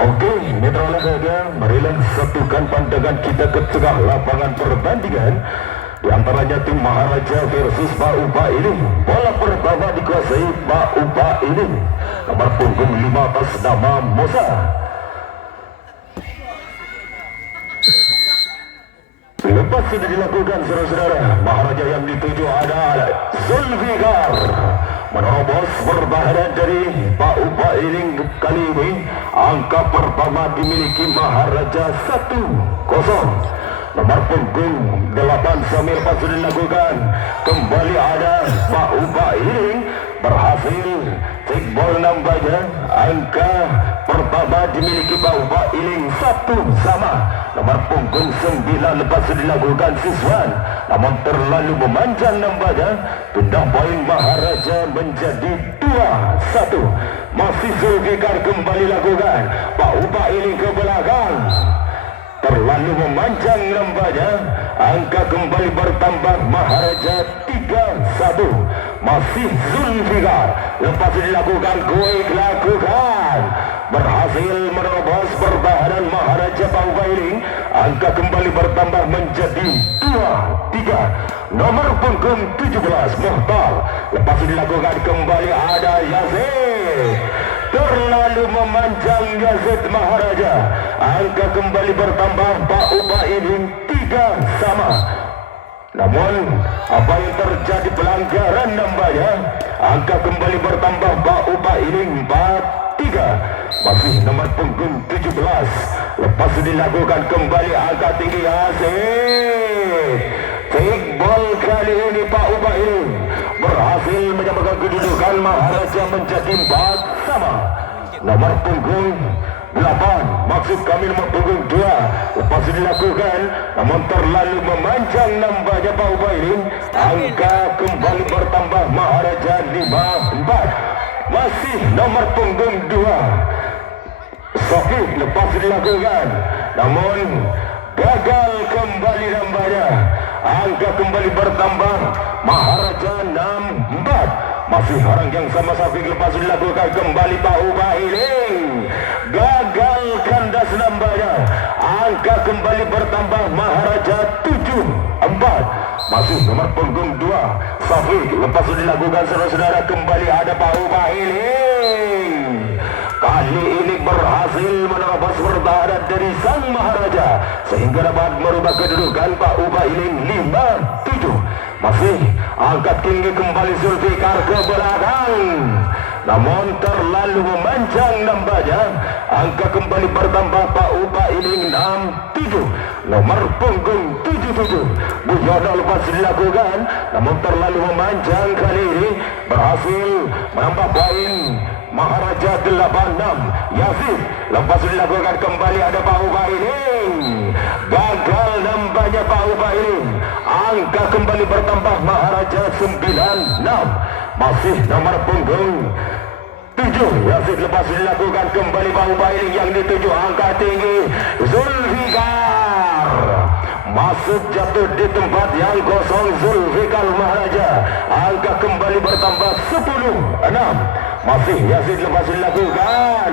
Oke, Mitra Olahraga, marilah satukan pandangan kita ke tengah lapangan pertandingan. Di antaranya tim Maharaja versus Pak Upa ini. Bola pertama dikuasai Pak Upa ini. Nomor punggung 5 atas nama Musa. Lepas sudah dilakukan saudara-saudara, Maharaja yang dituju adalah Zulfikar. Menerobos pertahanan dari Pak Upa Iling kali ini. Angka pertama dimiliki Maharaja 1-0. Nomor punggung 8 sambil pas sudah dilakukan. Kembali ada Pak Upa Iling berhasil take ball nampaknya. Angka pertama dimiliki Pak Upa Iling 1-sama. Nomor punggung 9 lepas sudah dilakukan Siswan, namun terlalu memanjang nampaknya. Tunda poin Maharaja menjadi 2-1. Masih Zulfikar kembali lakukan. Pak Upa Iling ke belakang, terlalu memanjang nampaknya. Angka kembali bertambah Maharaja 3-1. Masih Zulfikar lepas dilakukan quick lakukan, berhasil menerobos pertahanan Maharaja Pak Upa Iling. Angka kembali bertambah menjadi 2-3. Nomor punggung 17 Muhtar lepas dilakukan kembali ada Yazid, terlalu memanjang Yazid Maharaja. Angka kembali bertambah Pak Upa Iling 3-sama. Namun apa yang terjadi pelanggaran nampaknya. Angka kembali bertambah Pak Upa Iling 4-3. Masih nomor punggung 17 lepas dilakukan kembali angka tinggi Yazid. Take ball kali ini Pak Upa Iling berhasil menyamakan kedudukan Maharaja menjadi 4-sama. Nomor punggung 8, maksud kami nomor punggung 2 lepas dilakukan, namun terlalu memanjang nampaknya Pak Upa Iling. Angka kembali bertambah Maharaja 5-4. Masih nomor punggung 2 Sofi lepas dilakukan, namun gagal kembali nampaknya. Angka kembali bertambah Maharaja 6-4. Masih orang yang sama Safik lepas dilakukan kembali Pak Upa Iling. Gagal kandas nampaknya. Angka kembali bertambah Maharaja 7-4. Masih nomor punggung 2 Safik lepas dilakukan saudara-saudara kembali ada Pak Upa Iling. Kali ini berhasil menerobos pertahanan dari sang Maharaja sehingga dapat merubah kedudukan Pak Upa Iling 5-7. Masih angkat tinggi kembali Zulfikar ke belakang, namun terlalu memanjang nampaknya. Angka kembali bertambah Pak Upa Iling 6-7. Nomor punggung 77 Buyono lepas dilakukan, namun terlalu memanjang. Kali ini berhasil menambah poin Maharaja 8-6. Yazid lepas dilakukan kembali ada Pak Upa Iling. Gagal nampaknya Pak Upa Iling. Angka kembali bertambah Maharaja 9-6. Masih nomor punggung 7 Yazid lepas dilakukan kembali Pak Upa Iling yang dituju angka tinggi Zulfikar. Masuk jatuh di tempat yang kosong Zulfikar Maharaja. Angka kembali bertambah 10-6. Masih Yazid lepas dilakukan,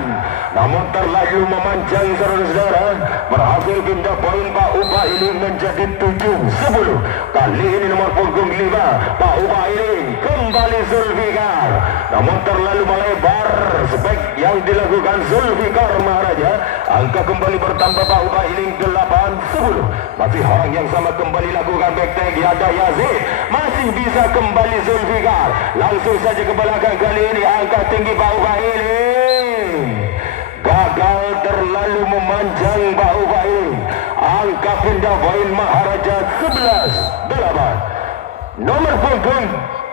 namun terlalu memanjang saudara-saudara. Berhasil pindah poin Pak Upa Iling menjadi 7-10. Kali ini nomor punggung 5 Pak Upa Iling kembali Zulfikar, namun terlalu melebar spek yang dilakukan Zulfikar Maharaja. Angka kembali bertambah Pak Upa Iling 8-10. Masih orang yang sama kembali lakukan back tag ada Yazid. Masih bisa kembali Zulfikar, langsung saja ke belakang. Kali ini angka tinggi Pak Upa Iling. Gagal, terlalu memanjang Pak Upa Iling. Angka pindah poin Maharaja 11-8. Nomor punggung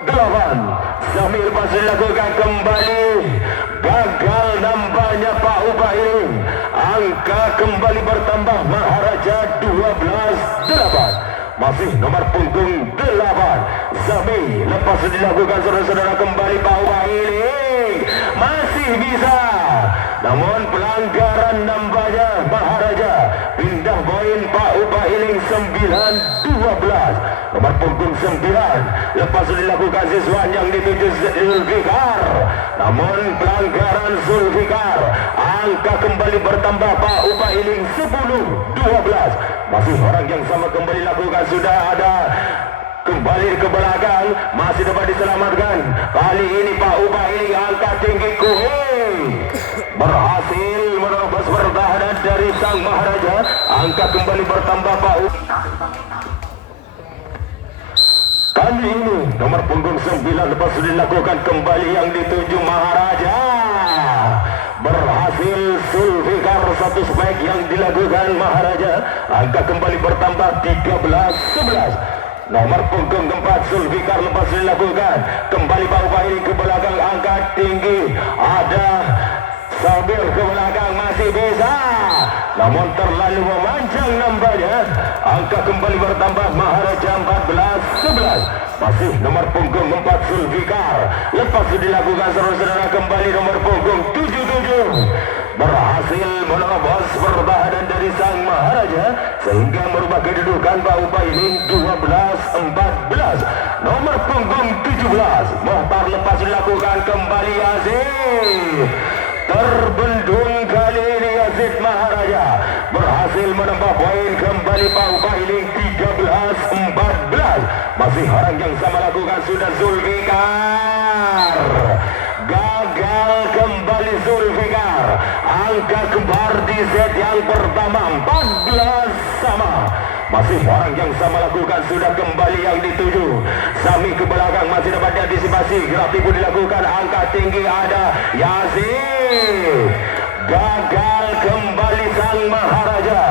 8 Samir pas dilakukan kembali. Gagal nampaknya Pak Upa Iling. Angka kembali bertambah Maharaja 12-8. Masih nomor punggung 8 Zami. Lepas dilakukan saudara-saudara kembali Pak Ubailing masih bisa, namun pelanggaran nampaknya Maharaja. Pindah poin Pak Ubailing 9-12. Nomor punggung 9. Lepas dilakukan siswan yang dituju Zulfikar, namun pelanggaran Zulfikar. Angka kembali bertambah Pak Ubailing 10-12. Masih orang yang sama kembali lakukan, sudah ada kembali ke belakang, masih dapat diselamatkan. Kali ini Pak Ubailing angkat tinggi Kuhing berhasil menerobos pertahanan dari sang Maharaja. Angka kembali bertambah Pak Kali ini nomor punggung 9 lepas dilakukan kembali yang dituju Maharaja. Berhasil Zulfikar, satu spike yang dilakukan Maharaja. Angka kembali bertambah 13-11. Nomor punggung 4 Zulfikar lepas dilakukan kembali Pak Ubailing ke belakang, angkat tinggi. Ada sambil ke belakang masih bisa, namun terlalu memanjang nampaknya. Angka kembali bertambah Maharaja 14-11. Masih nomor punggung 4 Zulfikar lepas dilakukan saudara-saudara kembali nomor punggung 77 berhasil menerobos pertahanan dari sang Maharaja sehingga merubah kedudukan Pak Ubailing 12-14. Nomor punggung 17 Mohtar lepas dilakukan kembali Yazid. Terbendung kali ini Yazid Maharaja berhasil menambah poin kembali Pak Ubailing 13-14. Masih orang yang sama lakukan sudah Zulfikar. Gagal kembali Zulfikar. Angka kembar di set yang pertama 14 sama. Masih orang yang sama lakukan sudah kembali yang dituju Sami ke belakang, masih dapat diantisipasi. Gerak tipu dilakukan, angka tinggi ada Yazid. Gagal kembali sang Maharaja.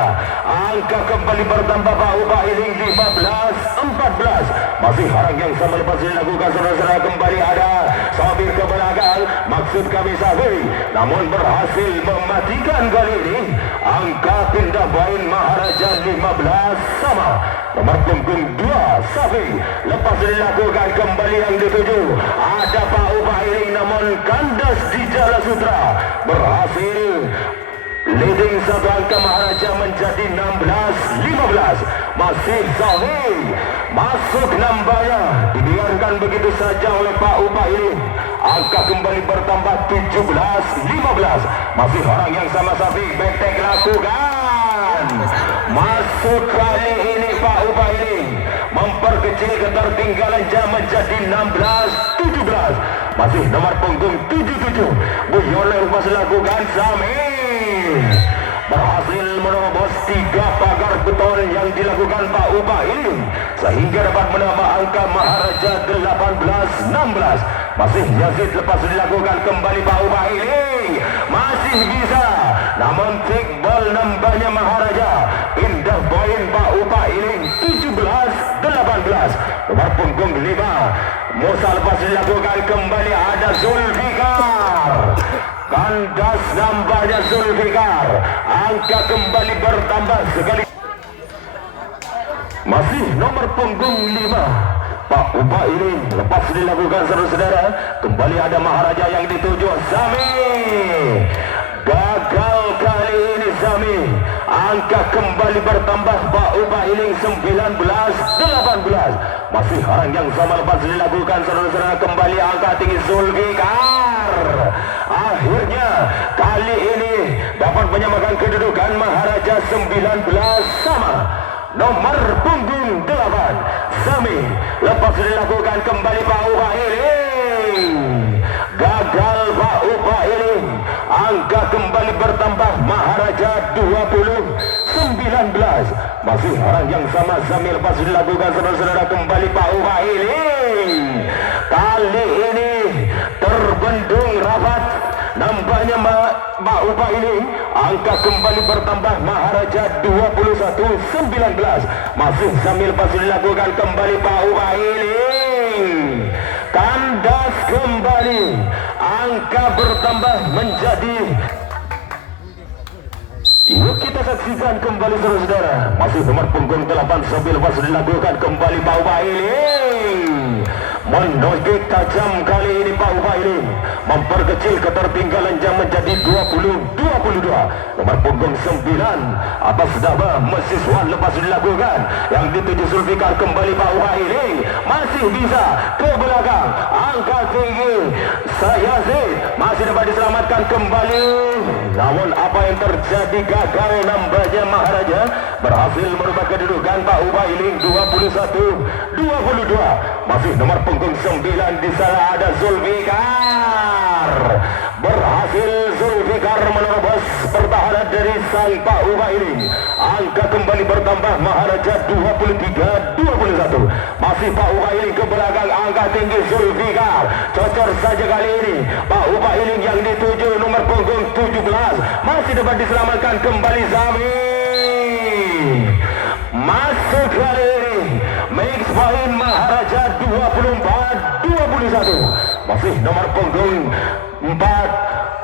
Angka kembali bertambah Pak Ubailing 15-14. Masih orang yang sama lepas dilakukan saudara-saudara kembali ada Sabir ke belakang, maksud kami Sabi, namun berhasil mematikan kali ini. Angka pindah poin Maharaja 15 sama. Nomor punggung 2 Sabi lepas dilakukan kembali yang dituju ada Pak Ubailing, namun kandas di Jala Sutra. Berhasil leading satu angka Maharaja menjadi 16-15. Masih Zahid masuk nampaknya, dibiarkan begitu saja oleh Pak Ubailing. Angka kembali bertambah 17-15. Masih orang yang sama Safi, back lakukan. Masuk kali ini Pak Ubailing memperkecil ketertinggalan jam menjadi 16-17. Masih nomor punggung 77 Buyoler lepas lakukan Samin berhasil menerobos 3 pagar beton yang dilakukan Pak Ubailing sehingga dapat menambah angka Maharaja 18-16. Masih Yazid lepas dilakukan kembali Pak Ubailing masih bisa, namun Iqbal nampaknya Maharaja. Pindah poin Pak Ubailing 17-18. Nomor punggung 5 Musa lepas dilakukan kembali ada Zulfikar. Kandas nampaknya Zulfikar. Angka kembali bertambah sekali. Masih nomor punggung 5 Pak Ubailing lepas dilakukan saudara-saudara kembali ada Maharaja yang dituju Zami. Gagal kali ini Zami. Angka kembali bertambah Pak Ubailing 19-18. Masih orang yang sama lepas dilakukan saudara-saudara kembali angka tinggi Zulfikar. Akhirnya kali ini dapat menyamakan kedudukan Maharaja 19 sama. Nomor punggung 8 Zami lepas dilakukan kembali Pak Ubailing. Gagal Pak Ubailing. Angka kembali bertambah Maharaja 20-19. Masih orang yang sama Zami lepas dilakukan saudara-saudara kembali Pak Ubailing. Kali ini terbendung rapat nampaknya Pak Ubailing. Angka kembali bertambah Maharaja 21-19. Masih Zami lepas dilakukan kembali Pak Ubailing. Kandas kembali. Angka bertambah menjadi. Yuk kita saksikan kembali saudara-saudara. Masih nomor punggung 8 sambil lepas dilakukan kembali Pak Ubailing. menukik tajam kali ini Pak Ubailing memperkecil ketertinggalan jam menjadi 20-22. Nomor punggung 9 atas nama Mesiswan lepas dilakukan yang dituju Zulfikar, kembali Pak Ubailing masih bisa ke belakang, angkat tinggi Yazid masih dapat diselamatkan kembali. Namun apa yang terjadi, gagal nampaknya Maharaja berhasil merubah kedudukan Pak Ubailing 21-22. Masih nomor punggung 9 di sana ada Zulfikar. Berhasil Zulfikar menerobos pertahanan dari sang Pak Ubailing. Angka kembali bertambah Maharaja 23-21. Masih Pak Ubailing ke belakang, angka tinggi Zulfikar. Cocor saja kali ini Pak Ubailing yang dituju nomor punggung 17 masih dapat diselamatkan kembali Zami. Masuk kali ini mix point Maharaja 24-21. Masih nomor punggung 4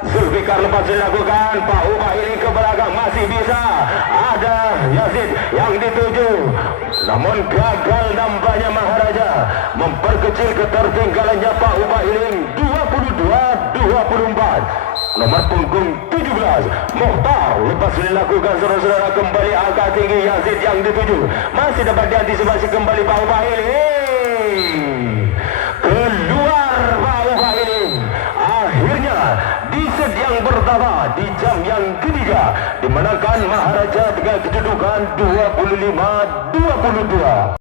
Zulfikar lepas dilakukan, Pak Ubailing ke belakang masih bisa, ada Yazid yang dituju, namun gagal nampaknya Maharaja memperkecil ketertinggalannya Pak Ubailing 22-24. Nomor punggung 17 Muhtar lepas dilakukan, saudara-saudara, kembali angka tinggi Yazid yang dituju masih dapat diantisipasi kembali Pak Ubailing. Keluar Pak Ubailing. Akhirnya di set yang pertama di jam yang ketiga dimenangkan Maharaja dengan kedudukan 25-22.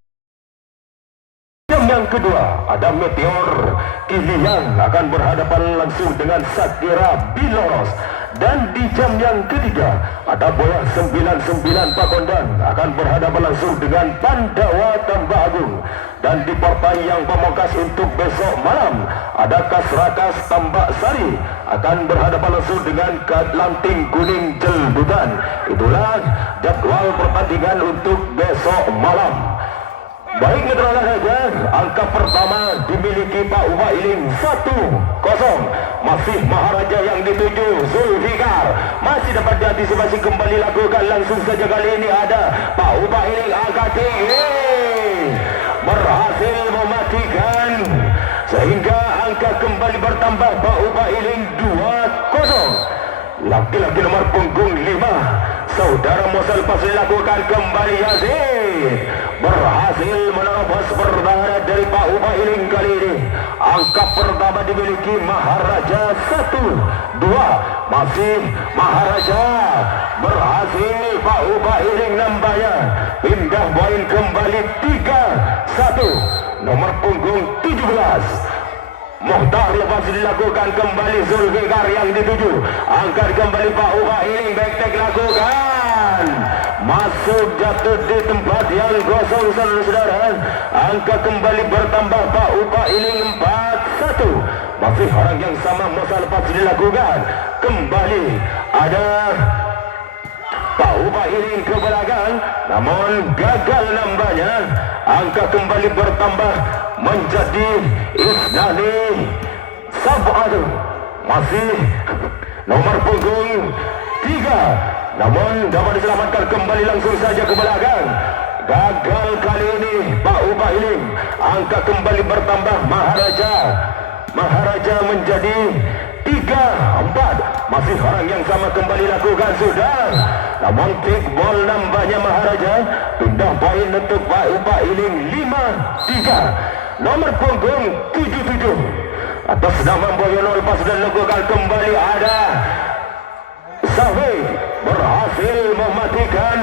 Jam yang kedua ada Meteor Kilian akan berhadapan langsung dengan Sakira Biloros. Dan di jam yang ketiga ada Boyah 99 Pakondan akan berhadapan langsung dengan Pandawa Tambah Agung. Dan di partai yang pamungkas untuk besok malam ada Kasrakas Tambak Sari akan berhadapan langsung dengan Lanting Kuning Jelbutan. Itulah jadwal pertandingan untuk besok malam. Baik mitra saja, angka pertama dimiliki Pak Ubailing 1-0. Masih Maharaja yang dituju Zulfikar masih dapat diantisipasi kembali, lakukan langsung saja kali ini ada Pak Ubailing, angka tinggi berhasil mematikan sehingga angka kembali bertambah Pak Ubailing 2-0. Laki-laki nomor punggung 5 Saudara Musa lepas dilakukan, kembali Yazid berhasil menerobos pertahanan dari Pak Ubailing kali ini. Angka pertama dimiliki Maharaja 1-2. Masih Maharaja berhasil Pak Ubailing nampaknya pindah poin kembali 3-1. Nomor punggung 17 Muhtar lepas dilakukan, kembali Zulfikar yang dituju, angkat kembali Pak Ubailing, back-tag lakukan, masuk jatuh di tempat yang kosong, saudara-saudara. Angka kembali bertambah Pak Ubailing 4-1. Masih orang yang sama Musa lepas dilakukan, kembali ada Pak Ubailing ke belakang, namun gagal nampaknya. Angka kembali bertambah menjadi Isnani Sab'adu. Masih nomor punggung 3, namun dapat diselamatkan kembali langsung saja ke belakang. Gagal kali ini Pak Ubailing. Angka kembali bertambah Maharaja menjadi 3-4. Masih orang yang sama kembali lakukan sudah, namun pick ball nampaknya Maharaja pindah poin untuk Pak Ubailing 5-3. Nomor punggung 77 atas nama Boyono lepas dan lakukan, kembali ada Safik berhasil mematikan.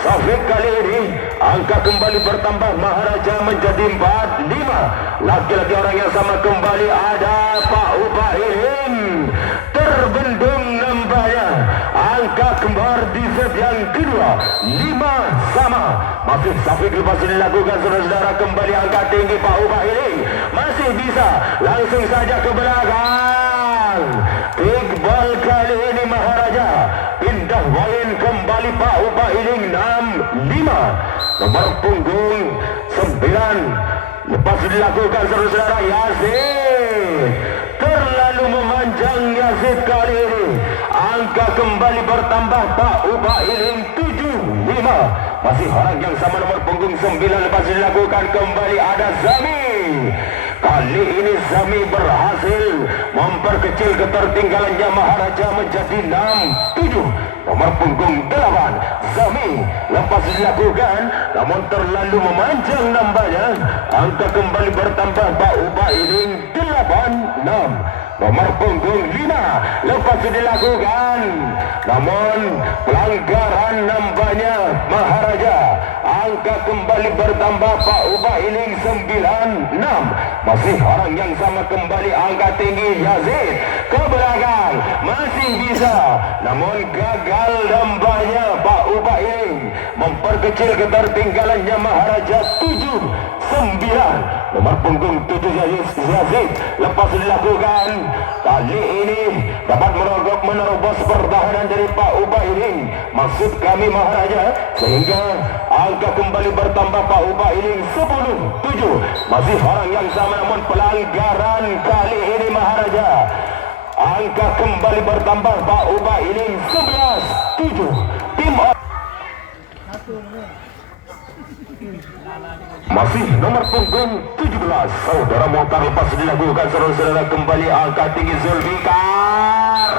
Safik kali ini angka kembali bertambah Maharaja menjadi 4-5. Lagi-lagi orang yang sama kembali ada Pak Ubailing. Terbendung nampaknya. Angka kembar di set yang kedua 5-sama. Masih Safik lepas dilakukan, saudara-saudara, kembali angka tinggi Pak Ubailing masih bisa, langsung saja ke belakang. Iqbal kali ini Maharaja pindah poin kembali Pak Ubailing 6-5. Nomor punggung 9 lepas dilakukan, saudara-saudara, Yazid terlalu memanjang. Yazid kali ini angka kembali bertambah Pak Ubailing 7-5. Masih orang yang sama nomor punggung 9 lepas dilakukan, kembali ada Zami. Kali Kali ini Zami berhasil memperkecil ketertinggalannya Maharaja menjadi 6-7. Nomor punggung 8 Zami lepas dilakukan, namun terlalu memanjang nambahnya. Angka kembali bertambah Pak Ubailing 8-6. Nomor punggung 5 lepas dilakukan, namun pelanggaran nambahnya Maharaja. Angka kembali bertambah Pak Ubailing 9-6. Masih orang yang sama kembali angka tinggi Yazid ke belakang, masih bisa, namun gagal nambahnya Pak Ubailing memperkecil ketertinggalannya Maharaja 7-9. Nomor punggung 7 Yazid lepas dilakukan, kali ini dapat menerobos pertahanan dari Pak Ubailing, maksud kami Maharaja, sehingga angka kembali bertambah Pak Ubailing 10-7. Masih orang yang sama, namun pelanggaran kali ini Maharaja. Angka kembali bertambah Pak Ubailing 11-7. Tim masih nomor punggung 17 Saudara Mohtar lepas dilakukan, saudara-saudara, kembali angka tinggi Zulfikar.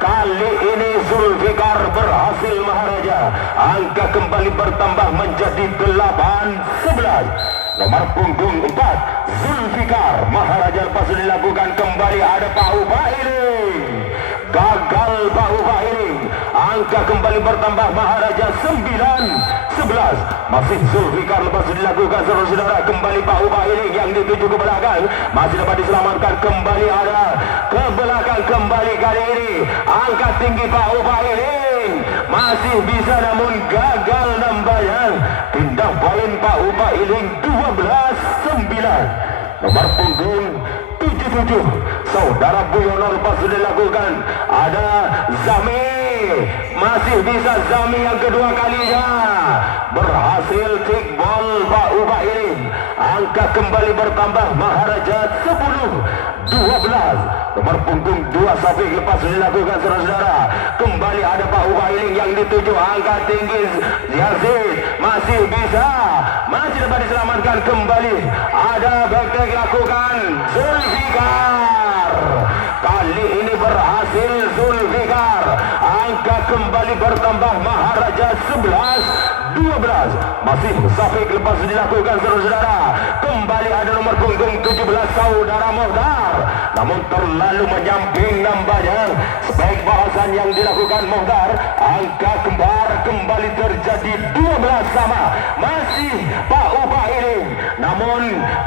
Kali ini Zulfikar berhasil Maharaja. Angka kembali bertambah menjadi 8-11. Nomor punggung 4 Zulfikar Maharaja lepas dilakukan, kembali ada Pak Ubailing. Gagal Pak Ubailing. Angka kembali bertambah Maharaja 9-11. Masih Zulfikar lepas dilakukan, saudara-saudara, kembali Pak Ubailing yang dituju ke belakang, masih dapat diselamatkan. Kembali ada ke belakang, kembali kali ini angka tinggi Pak Ubailing masih bisa, namun gagal nambahnya. Pindah poin Pak Ubailing 12-9. Nomor punggung 77 Saudara Buyono lepas dilakukan, ada Zami, masih bisa Zami yang kedua kalinya berhasil kickball Pak Ubailing. Angka kembali bertambah Maharaja 10-12. Nomor punggung 2 Safik lepas dilakukan, saudara-saudara, kembali ada Pak Ubailing yang dituju angka tinggi Yazid, masih bisa, masih dapat diselamatkan. Kembali ada back lakukan Zulfikar. Kali ini berhasil Zulfikar. Angka kembali bertambah Maharaja 11-12. Masih Safik lepas dilakukan, saudara-saudara, kembali ada nomor punggung 17 Saudara Mohtar, namun terlalu menyamping nambahnya. Sebaik bahasan yang dilakukan Mohtar, angka kembar kembali terjadi 12 sama. Masih Pak Ubailing, namun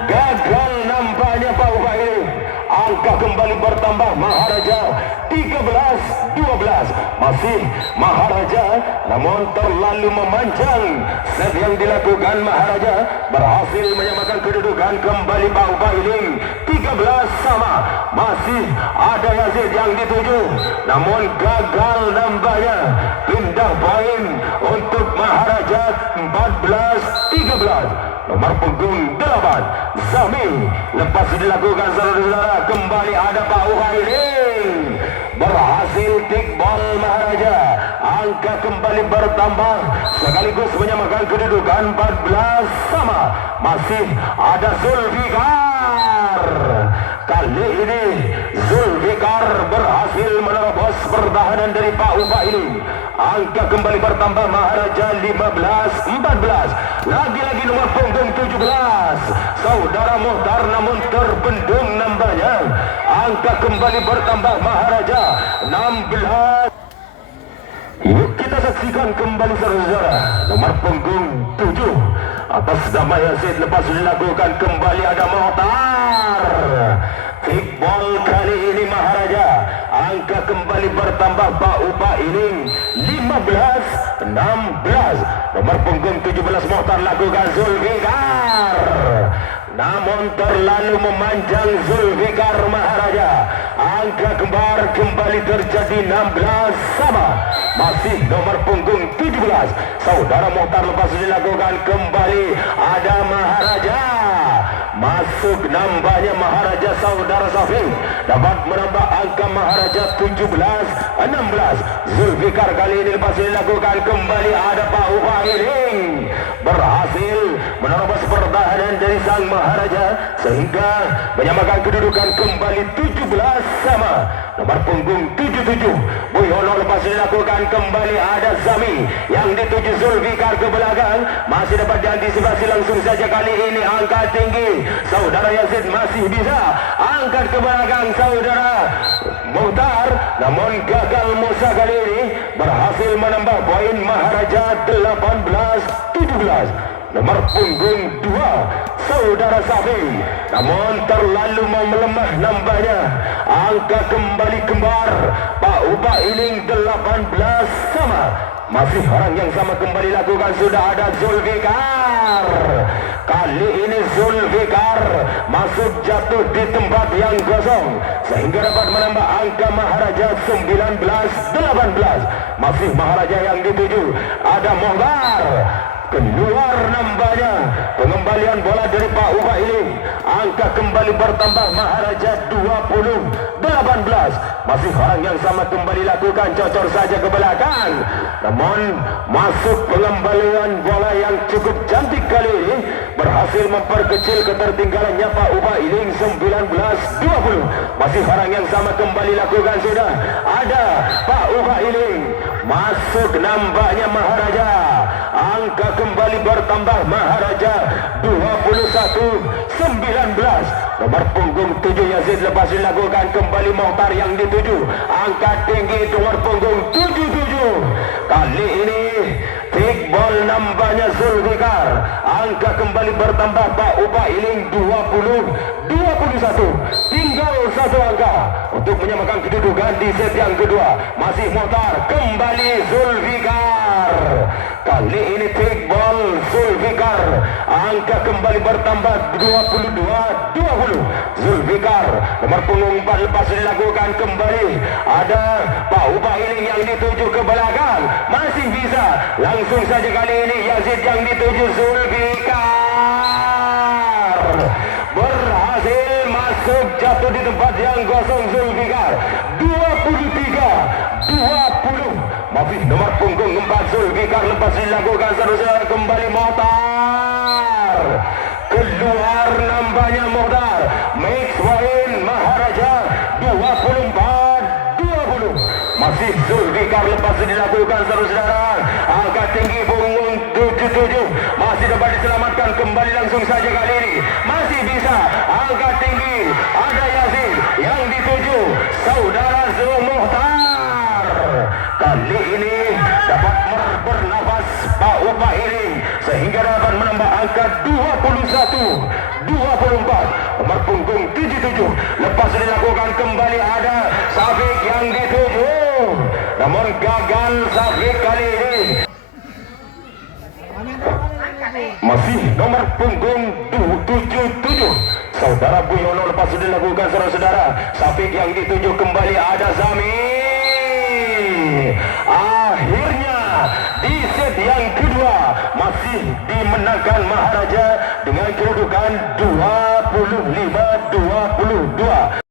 gagal nambahnya Pak Ubailing. Angka kembali bertambah Maharaja 13-12. Masih Maharaja, namun terlalu memanjang. Set yang dilakukan Maharaja berhasil menyamakan kedudukan. Kembali Pak Ubailing 13 sama. Masih ada Yazid yang dituju, namun gagal nambahnya. Pindah poin untuk Maharaja 14-13. Nomor punggung 8 Zami lepas dilakukan, saudara-saudara, kembali ada Pak Ubailing berhasil kickball Maharaja. Angka kembali bertambah sekaligus menyamakan kedudukan 14 sama. Masih ada Zulfikar. Kali ini Zulfikar berhasil menerobos pertahanan dari Pak Ubailing. Angka kembali bertambah Maharaja 15-14. Lagi-lagi nomor punggung 17 Saudara Mohtar, namun terbendung nambahnya. Angka kembali bertambah Maharaja 16. Yuk kita saksikan kembali, saudara-saudara, nomor punggung 7 atas nama Yazid lepas dilakukan, kembali ada Mohtar. Kickball kali ini Maharaja. Angka kembali bertambah Pak Ubailing 15-16. Nomor punggung 17 Mohtar lakukan Zulfikar, namun terlalu memanjang Zulfikar Maharaja. Angka kembar kembali terjadi 16 sama. Masih nomor punggung 17 Saudara Mohtar lepas dilakukan, kembali ada Maharaja. masuk nambahnya Maharaja Saudara Safi dapat menambah angka Maharaja 17-16. Zulfikar kali ini lepas dilakukan kembali, ada Pak Upailing berhasil menerobos pertahanan dari sang Maharaja sehingga menyamakan kedudukan kembali 17 sama. Nomor punggung 77 Buyono lepas dilakukan kembali, ada Zami yang dituju Zulfikar ke belakang, masih dapat diantisipasi langsung saja kali ini angkat tinggi. Saudara Yazid masih bisa angkat ke belakang Saudara Muhtar, namun gagal Musa kali ini berhasil menambah poin Maharaja 18-17. Nomor punggung 2 Saudara Safi, namun terlalu melemah nambahnya. Angka kembali kembar Pak Upailing 18 sama. Masih orang yang sama kembali lakukan, sudah ada Zulfikar. Kali ini Zulfikar masuk jatuh di tempat yang kosong sehingga dapat menambah angka Maharaja 19-18. Masih Maharaja yang dituju, ada Mohtar. Keluar nambahnya, pengembalian bola dari Pak Upailing. Angka kembali bertambah Maharaja 20-18. Masih orang yang sama kembali lakukan, cocor saja ke belakang. Namun masuk pengembalian bola yang cukup cantik kali ini berhasil memperkecil ketertinggalannya Pak Upailing 19-20. Masih orang yang sama kembali lakukan, sudah ada Pak Upailing. Masuk nambahnya Maharaja. Angka kembali bertambah Maharaja 21-19. Nomor punggung 7 Yazid lepas dilakukan kembali, Mohtar yang dituju. Angkat tinggi nomor punggung 77. Kali ini big ball nambahnya Zulfikar. Angka kembali bertambah Pak Upailing 20-21. Tinggal satu angka untuk menyamakan kedudukan di set yang kedua. Masih Mohtar, kembali Zulfikar. Kali ini big ball Zulfikar. Angka kembali bertambah 22-20. Zulfikar nomor punggung 4 lepas dilakukan kembali, ada Pak Upailing yang dituju ke belakang. Masih bisa, langsung saja kali ini Yazid yang dituju. Zulfikar berhasil masuk, jatuh di tempat yang kosong. Zulfikar 23-20. Masih nomor punggung 4 Zulfikar lepas dilakukan, seterusnya kembali Mohtar. Keluar nambahnya Mohtar. Mix point Maharaja 24-20. Masih Zulfikar lepas dilakukan, saudara. Angka tinggi punggung 77 masih dapat diselamatkan kembali, langsung saja kali ini masih bisa angka tinggi, ada Yazid yang dituju saudara Mohtar. Kali ini dapat bernafas Pak Upailing sehingga dapat menambah angka 21-24. Nomor punggung 77 lepas dilakukan kembali, ada Safiq yang dituju, namun gagal Safiq kali ini. Masih nomor punggung 77 saudara Buyono lepas dilakukan, saudara Safiq yang dituju kembali, ada Zami. Akhirnya di set yang kedua masih dimenangkan Maharaja dengan kedudukan 25-22.